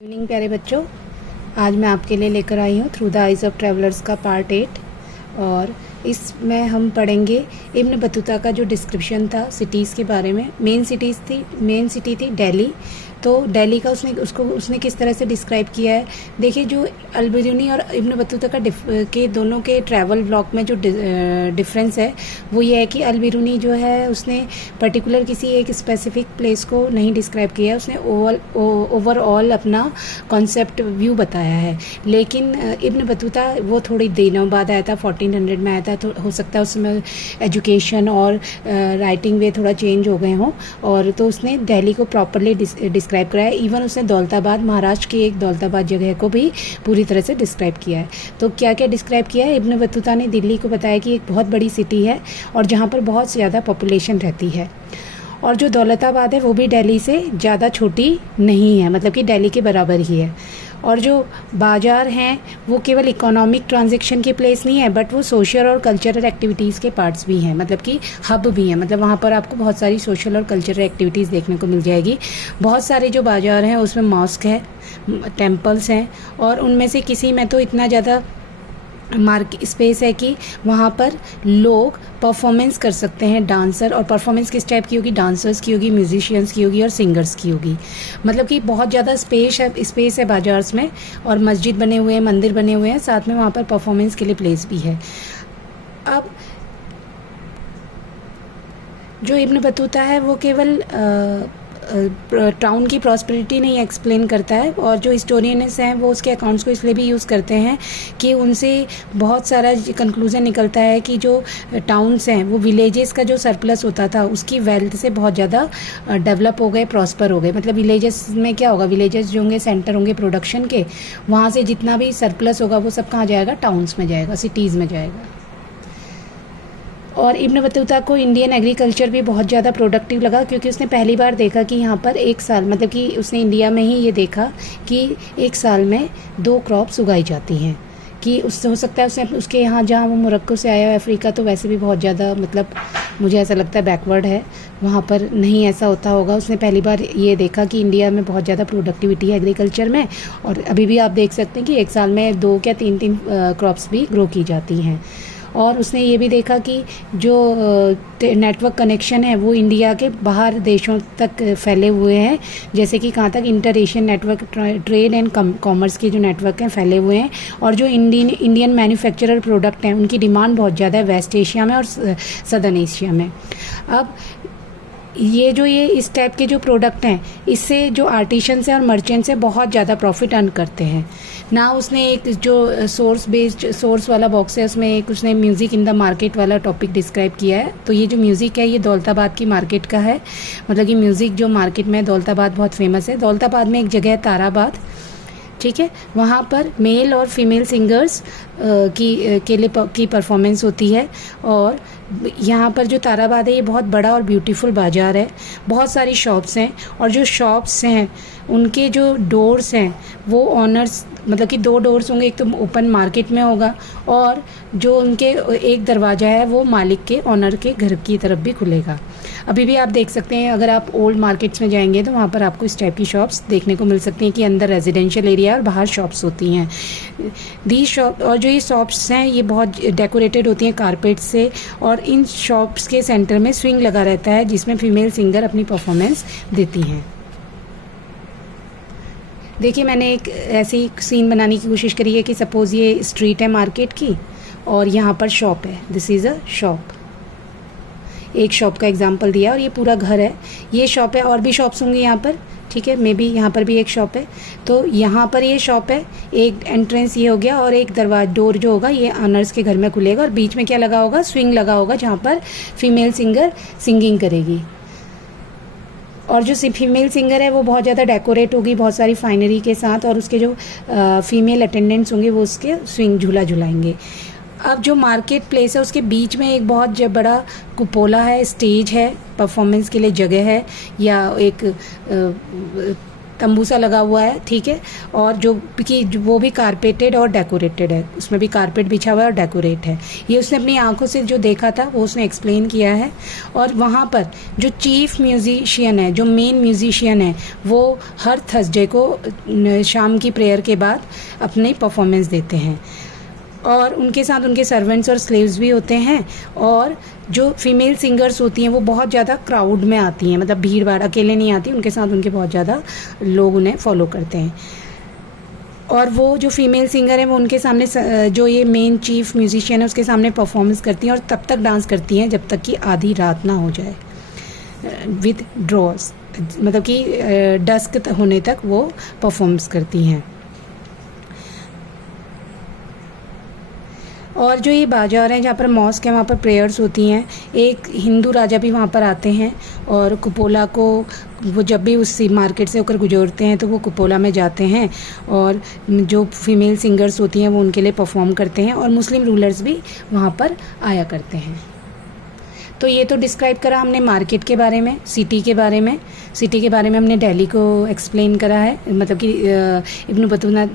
Evening प्यारे बच्चों, आज मैं आपके लिए लेकर आई हूँ through the eyes of travellers का पार्ट 8। और इसमें हम पढ़ेंगे इब्न बतूता का जो डिस्क्रिप्शन था सिटीज़ के बारे में। मेन सिटी थी दिल्ली। तो दिल्ली का उसने किस तरह से डिस्क्राइब किया है। देखिए, जो अल-बिरूनी और इब्न बतूता के दोनों के ट्रैवल ब्लॉग में जो डिफरेंस है वो ये है कि अल-बिरूनी जो है उसने पर्टिकुलर किसी एक स्पेसिफिक प्लेस को नहीं डिस्क्राइब किया है, उसने ओवरऑल अपना कॉन्सेप्ट व्यू बताया है। लेकिन इब्न बतूता वो थोड़ी दिनों बाद आया था, 1400 में आया था, तो हो सकता है उसमें एजुकेशन और राइटिंग वे थोड़ा चेंज हो गए हों, और तो उसने दिल्ली को प्रॉपरली डिस्क्राइब कराया। इवन उसने दौलताबाद, महाराष्ट्र की एक दौलताबाद जगह को भी पूरी तरह से डिस्क्राइब किया है। तो क्या क्या डिस्क्राइब किया है इब्न बतूता ने? दिल्ली को बताया कि एक बहुत बड़ी सिटी है और जहाँ पर बहुत ज़्यादा पॉपुलेशन रहती है, और जो दौलताबाद है वो भी दिल्ली से ज़्यादा छोटी नहीं है, मतलब कि दिल्ली के बराबर ही है। और जो बाज़ार हैं वो केवल इकोनॉमिक ट्रांजैक्शन के प्लेस नहीं है, बट वो सोशल और कल्चरल एक्टिविटीज़ के पार्ट्स भी हैं, मतलब कि हब भी हैं। मतलब वहाँ पर आपको बहुत सारी सोशल और कल्चरल एक्टिविटीज़ देखने को मिल जाएगी। बहुत सारे जो बाज़ार हैं उसमें मॉस्क है, टेम्पल्स हैं, और उनमें से किसी में तो इतना ज़्यादा मार्केट स्पेस है कि वहाँ पर लोग परफॉर्मेंस कर सकते हैं, डांसर। और परफॉर्मेंस किस टाइप की होगी? डांसर्स की होगी, म्यूजिशियंस की होगी और सिंगर्स की होगी। मतलब कि बहुत ज़्यादा स्पेस है बाज़ार में, और मस्जिद बने हुए हैं, मंदिर बने हुए हैं, साथ में वहाँ पर परफॉर्मेंस के लिए प्लेस भी है। अब जो इब्न बतूता है वो केवल टाउन की प्रॉस्पेरिटी नहीं एक्सप्लेन करता है, और जो हिस्टोरियंस हैं वो उसके अकाउंट्स को इसलिए भी यूज़ करते हैं कि उनसे बहुत सारा कंक्लूजन निकलता है कि जो टाउन्स हैं वो विलेजेस का जो सरप्लस होता था उसकी वेल्थ से बहुत ज़्यादा डेवलप हो गए, प्रॉस्पर हो गए। मतलब विलेजेस में क्या होगा, विलेजेस जो होंगे सेंटर होंगे प्रोडक्शन के, वहाँ से जितना भी सरप्लस होगा वो सब कहाँ जाएगा? टाउन्स में जाएगा, सिटीज़ में जाएगा। और इब्न बतूता को इंडियन एग्रीकल्चर भी बहुत ज़्यादा प्रोडक्टिव लगा, क्योंकि उसने पहली बार देखा कि यहाँ पर एक साल, मतलब कि उसने इंडिया में ही ये देखा कि एक साल में 2 क्रॉप्स उगाई जाती हैं। कि उससे हो सकता है उसने उसके यहाँ, जहाँ वो मोरक्को से आया है, अफ्रीका तो वैसे भी बहुत ज़्यादा, मतलब मुझे ऐसा लगता है बैकवर्ड है, वहाँ पर नहीं ऐसा होता होगा। उसने पहली बार ये देखा कि इंडिया में बहुत ज़्यादा प्रोडक्टिविटी है एग्रीकल्चर में, और अभी भी आप देख सकते हैं कि एक साल में 2 या 3 क्रॉप्स भी ग्रो की जाती हैं। और उसने ये भी देखा कि जो नेटवर्क कनेक्शन है वो इंडिया के बाहर देशों तक फैले हुए हैं, जैसे कि कहाँ तक? Inter Asian network, trade and commerce के जो नेटवर्क हैं फैले हुए हैं। और जो इंडियन मैन्युफैक्चरर प्रोडक्ट हैं उनकी डिमांड बहुत ज़्यादा है वेस्ट एशिया में और सदर्न एशिया में। अब ये इस टाइप के जो प्रोडक्ट हैं, इससे जो आर्टिशंस हैं और मर्चेंट्स हैं बहुत ज़्यादा प्रॉफिट अर्न करते हैं ना। उसने एक जो सोर्स वाला बॉक्स है उसमें एक उसने म्यूज़िक इन द मार्केट वाला टॉपिक डिस्क्राइब किया है। तो ये जो म्यूज़िक है ये दौलताबाद की मार्केट का है, मतलब कि म्यूज़िक जो मार्केट में दौलताबाद बहुत फेमस है। दौलताबाद में एक जगह है ताराबाद, ठीक है, वहाँ पर मेल और फीमेल सिंगर्स की परफॉर्मेंस होती है। और यहाँ पर जो ताराबाद है ये बहुत बड़ा और ब्यूटीफुल बाज़ार है, बहुत सारी शॉप्स हैं, और जो शॉप्स हैं उनके जो डोर्स हैं वो ऑनर्स, मतलब कि 2 डोर्स होंगे, एक तो ओपन मार्केट में होगा, और जो उनके एक दरवाज़ा है वो मालिक के, ऑनर के घर की तरफ भी खुलेगा। अभी भी आप देख सकते हैं, अगर आप ओल्ड मार्केट्स में जाएंगे तो वहाँ पर आपको इस टाइप की शॉप्स देखने को मिल सकती हैं कि अंदर रेजिडेंशियल एरिया और बाहर शॉप्स होती हैं। दी शॉप, और जो ये शॉप्स हैं ये बहुत डेकोरेटेड होती हैं कारपेट से, और इन शॉप्स के सेंटर में स्विंग लगा रहता है जिसमें फीमेल सिंगर अपनी परफॉर्मेंस देती हैं। देखिए, मैंने एक ऐसी सीन बनाने की कोशिश करी है कि सपोज़ ये स्ट्रीट है मार्केट की और यहाँ पर शॉप है, दिस इज़ अ शॉप। एक शॉप का एग्जांपल दिया और ये पूरा घर है, ये शॉप है, और भी शॉप्स होंगी यहाँ पर, ठीक है, मे बी यहाँ पर भी एक शॉप है। तो यहाँ पर ये शॉप है, एक एंट्रेंस ये हो गया, और एक डोर जो होगा ये ऑनर्स के घर में खुलेगा, और बीच में क्या लगा होगा? स्विंग लगा होगा जहाँ पर फीमेल सिंगर सिंगिंग करेगी। और जो फीमेल सिंगर है वो बहुत ज़्यादा डेकोरेट होगी बहुत सारी फाइनरी के साथ, और उसके जो फीमेल अटेंडेंट्स होंगे वो उसके स्विंग झूला झुलाएंगे। अब जो मार्केट प्लेस है उसके बीच में एक बहुत बड़ा कुपोला है, स्टेज है, परफॉर्मेंस के लिए जगह है, या एक तंबू सा लगा हुआ है, ठीक है, और वो भी कारपेटेड और डेकोरेटेड है, उसमें भी कारपेट बिछा हुआ है और डेकोरेट है। ये उसने अपनी आंखों से जो देखा था वो उसने एक्सप्लेन किया है। और वहाँ पर जो चीफ म्यूजिशियन है, जो मेन म्यूजिशियन है, वो हर थर्सडे को शाम की प्रेयर के बाद अपनी परफॉर्मेंस देते हैं। और उनके साथ उनके सर्वेंट्स और स्लेव्स भी होते हैं। और जो फीमेल सिंगर्स होती हैं वो बहुत ज़्यादा क्राउड में आती हैं, मतलब भीड़ भाड़, अकेले नहीं आती, उनके साथ उनके बहुत ज़्यादा लोग उन्हें फॉलो करते हैं। और वो जो फीमेल सिंगर है वो उनके सामने, जो ये मेन चीफ म्यूजिशियन है उसके सामने परफॉर्मेंस करती हैं और तब तक डांस करती हैं जब तक कि आधी रात ना हो जाए, विद ड्रॉस, मतलब कि डस्क होने तक वो परफॉर्मेंस करती हैं। और जो ये बाज़ार है जहाँ पर मॉस्क है, वहाँ पर प्रेयर्स होती हैं। एक हिंदू राजा भी वहाँ पर आते हैं और कुपोला को, वो जब भी उस मार्केट से होकर गुजरते हैं तो वो कुपोला में जाते हैं और जो फीमेल सिंगर्स होती हैं वो उनके लिए परफॉर्म करते हैं। और मुस्लिम रूलर्स भी वहाँ पर आया करते हैं। तो ये तो डिस्क्राइब करा हमने मार्केट के बारे में, सिटी के बारे में। सिटी के बारे में हमने दिल्ली को एक्सप्लेन करा है, मतलब कि इब्न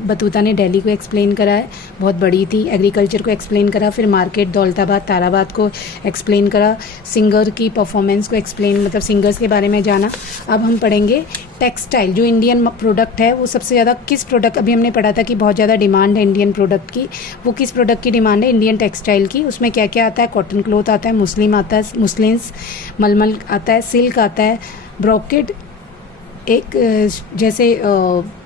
बतूता ने दिल्ली को एक्सप्लेन करा है, बहुत बड़ी थी। एग्रीकल्चर को एक्सप्लेन करा, फिर मार्केट, दौलताबाद, ताराबाद को एक्सप्लेन करा, सिंगर की परफॉर्मेंस को एक्सप्लेन, मतलब सिंगर्स के बारे में जाना। अब हम पढ़ेंगे टेक्सटाइल, जो इंडियन प्रोडक्ट है वो सबसे ज़्यादा किस प्रोडक्ट, अभी हमने पढ़ा था कि बहुत ज़्यादा डिमांड है इंडियन प्रोडक्ट की, वो किस प्रोडक्ट की डिमांड है? इंडियन टेक्सटाइल की। उसमें क्या क्या आता है? कॉटन क्लॉथ आता है, मुस्लिम्स, मलमल आता है, सिल्क आता है, ब्रोकेड, एक जैसे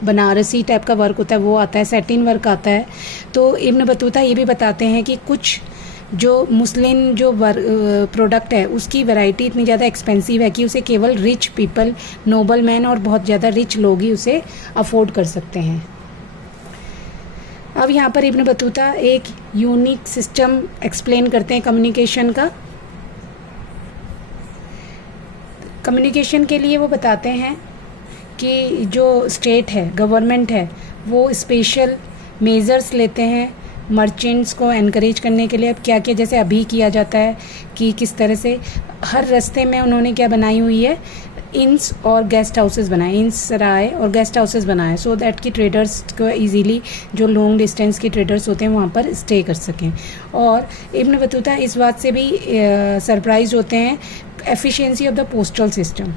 बनारसी टाइप का वर्क होता है वो आता है, सैटिन वर्क आता है। तो इब्न बतूता ये भी बताते हैं कि कुछ जो मुस्लिम जो प्रोडक्ट है उसकी वैरायटी इतनी ज़्यादा एक्सपेंसिव है कि उसे केवल रिच पीपल, नोबल मैन और बहुत ज़्यादा रिच लोग ही उसे अफोर्ड कर सकते हैं। अब यहाँ पर इब्न बतूता एक यूनिक सिस्टम एक्सप्लेन करते हैं कम्युनिकेशन का। कम्युनिकेशन के लिए वो बताते हैं कि जो स्टेट है, गवर्नमेंट है, वो स्पेशल मेजर्स लेते हैं मर्चेंट्स को एनकरेज करने के लिए। अब क्या क्या जैसे अभी किया जाता है कि किस तरह से हर रास्ते में उन्होंने क्या बनाई हुई है, इंस और गेस्ट हाउसेस बनाए, इंस सराय और गेस्ट हाउसेस बनाए, सो दैट कि ट्रेडर्स को इजीली, जो लॉन्ग डिस्टेंस के ट्रेडर्स होते हैं वहाँ पर स्टे कर सकें। और इब्न बतूता इस बात से भी सरप्राइज होते हैं efficiency of the postal system,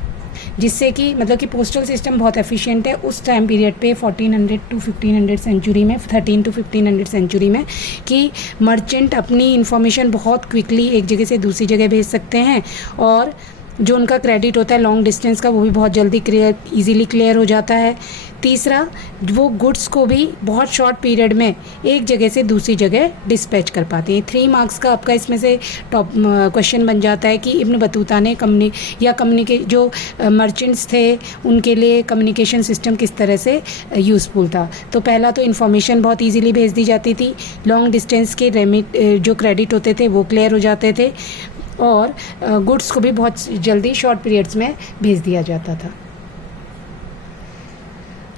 जिससे कि मतलब कि पोस्टल सिस्टम बहुत एफिशिएंट है उस टाइम पीरियड पे 1400 to 1500 सेंचुरी में, 13 to 1500 सेंचुरी में, कि मर्चेंट अपनी इंफॉर्मेशन बहुत क्विकली एक जगह से दूसरी जगह भेज सकते हैं और जो उनका क्रेडिट होता है लॉन्ग डिस्टेंस का वो भी बहुत जल्दी ईजीली क्लियर हो जाता है। तीसरा, वो गुड्स को भी बहुत शॉर्ट पीरियड में एक जगह से दूसरी जगह डिस्पैच कर पाते हैं। 3 मार्क्स का आपका इसमें से टॉप क्वेश्चन बन जाता है कि इब्न बतूता ने जो मर्चेंट्स थे उनके लिए कम्युनिकेशन सिस्टम किस तरह से यूज़फुल था। तो पहला तो इन्फॉर्मेशन बहुत ईजीली भेज दी जाती थी, लॉन्ग डिस्टेंस के जो क्रेडिट होते थे वो क्लियर हो जाते थे और गुड्स को भी बहुत जल्दी शॉर्ट पीरियड्स में भेज दिया जाता था।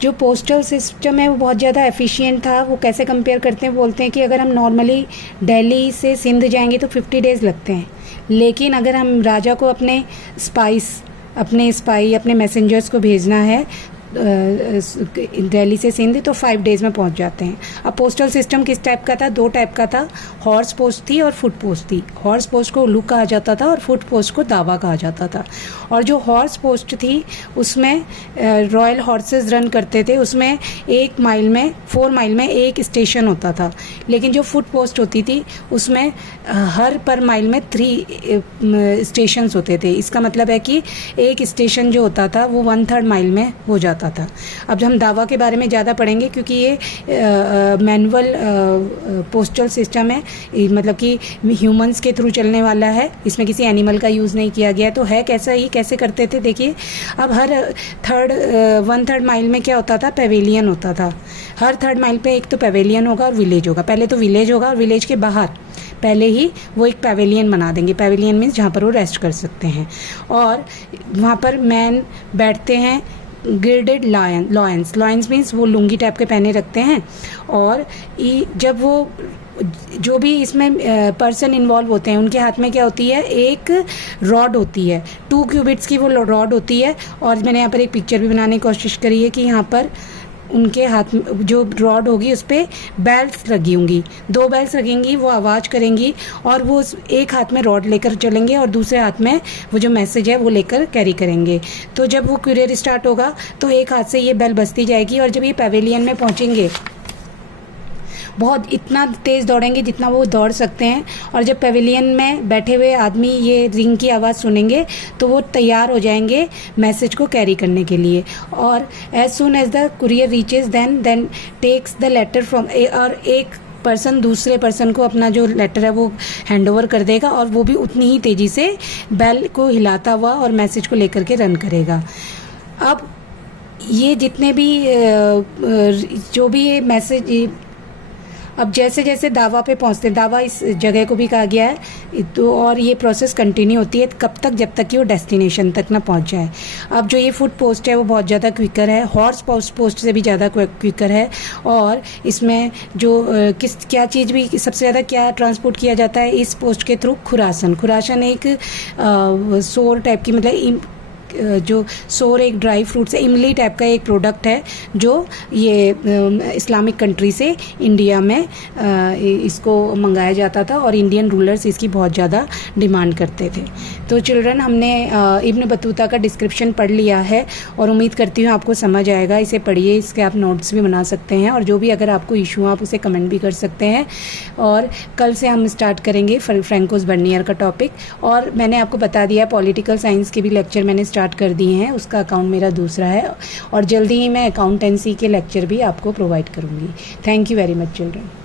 जो पोस्टल सिस्टम है वो बहुत ज़्यादा एफिशिएंट था। वो कैसे कंपेयर करते हैं, बोलते हैं कि अगर हम नॉर्मली दिल्ली से सिंध जाएंगे तो 50 डेज़ लगते हैं, लेकिन अगर हम राजा को अपने अपने मैसेंजर्स को भेजना है दिल्ली से सिंध तो 5 डेज़ में पहुंच जाते हैं। अब पोस्टल सिस्टम किस टाइप का था? 2 टाइप का था, हॉर्स पोस्ट थी और फुट पोस्ट थी। हॉर्स पोस्ट को उल्लू कहा जाता था और फुट पोस्ट को दावा कहा जाता था। और जो हॉर्स पोस्ट थी उसमें रॉयल हॉर्सेस रन करते थे, उसमें 4 माइल में एक स्टेशन होता था। लेकिन जो फुट पोस्ट होती थी उसमें हर पर माइल में 3 स्टेशंस होते थे। इसका मतलब है कि एक स्टेशन जो होता था वो 1/3 माइल में हो जाता था। अब हम दावा के बारे में ज़्यादा पढ़ेंगे क्योंकि ये मैनुअल पोस्टल सिस्टम है, मतलब कि ह्यूमंस के थ्रू चलने वाला है, इसमें किसी एनिमल का यूज़ नहीं किया गया। तो है कैसा ही, कैसे करते थे देखिए। अब हर 1/3 माइल में क्या होता था? पेवेलियन होता था। हर 3rd माइल पे एक तो पेवेलियन होगा और विलेज होगा। पहले तो विलेज होगा और विलेज के बाहर पहले ही वो एक पेवेलियन बना देंगे। पेवेलियन मीन्स जहाँ पर वो रेस्ट कर सकते हैं और वहाँ पर मैन बैठते हैं। गिल्डेड लॉयंस मीन्स वो लुंगी टाइप के पहने रखते हैं और जब वो जो भी इसमें पर्सन इन्वॉल्व होते हैं उनके हाथ में क्या होती है, एक रॉड होती है, 2 क्यूबिट्स की वो रॉड होती है। और मैंने यहाँ पर एक पिक्चर भी बनाने की कोशिश करी है कि यहाँ पर उनके हाथ में जो रॉड होगी उस पर बेल्स लगी होंगी, 2 बेल्स लगेंगी, वो आवाज़ करेंगी और वो एक हाथ में रॉड लेकर चलेंगे और दूसरे हाथ में वो जो मैसेज है वो लेकर कैरी करेंगे। तो जब वो कुरियर स्टार्ट होगा तो एक हाथ से ये बेल बजती जाएगी और जब ये पेवेलियन में पहुँचेंगे बहुत इतना तेज़ दौड़ेंगे जितना वो दौड़ सकते हैं, और जब पेवेलियन में बैठे हुए आदमी ये रिंग की आवाज़ सुनेंगे तो वो तैयार हो जाएंगे मैसेज को कैरी करने के लिए। और as soon as the courier reaches then takes the letter from, और एक पर्सन दूसरे पर्सन को अपना जो लेटर है वो हैंड ओवर कर देगा और वो भी उतनी ही तेज़ी से बेल को हिलाता हुआ और मैसेज को लेकर के रन करेगा। अब ये जितने भी जो भी ये मैसेज, अब जैसे जैसे दावा पे पहुंचते हैं, दावा इस जगह को भी कहा गया है, तो और ये प्रोसेस कंटिन्यू होती है कब तक, जब तक कि वो डेस्टिनेशन तक ना पहुंच जाए। अब जो ये फुट पोस्ट है वो बहुत ज़्यादा क्विकर है, हॉर्स पोस्ट से भी ज़्यादा क्विकर है। और इसमें जो क्या चीज़ भी सबसे ज़्यादा क्या ट्रांसपोर्ट किया जाता है इस पोस्ट के थ्रू, खुरासन एक सोर टाइप की, मतलब जो सोर एक ड्राई फ्रूट से इमली टाइप का एक प्रोडक्ट है जो ये इस्लामिक कंट्री से इंडिया में इसको मंगाया जाता था और इंडियन रूलर्स इसकी बहुत ज़्यादा डिमांड करते थे। तो चिल्ड्रन, हमने इब्न बतूता का डिस्क्रिप्शन पढ़ लिया है और उम्मीद करती हूँ आपको समझ आएगा। इसे पढ़िए, इसके आप नोट्स भी बना सकते हैं और जो भी अगर आपको इशू आप उसे कमेंट भी कर सकते हैं। और कल से हम स्टार्ट करेंगे फ्रैंकोस बर्नियर का टॉपिक, और मैंने आपको बता दिया पॉलिटिकल साइंस के भी लेक्चर मैंने स्टार्ट कर दिए हैं, उसका अकाउंट मेरा दूसरा है और जल्दी ही मैं अकाउंटेंसी के लेक्चर भी आपको प्रोवाइड करूँगी। Thank you very much children.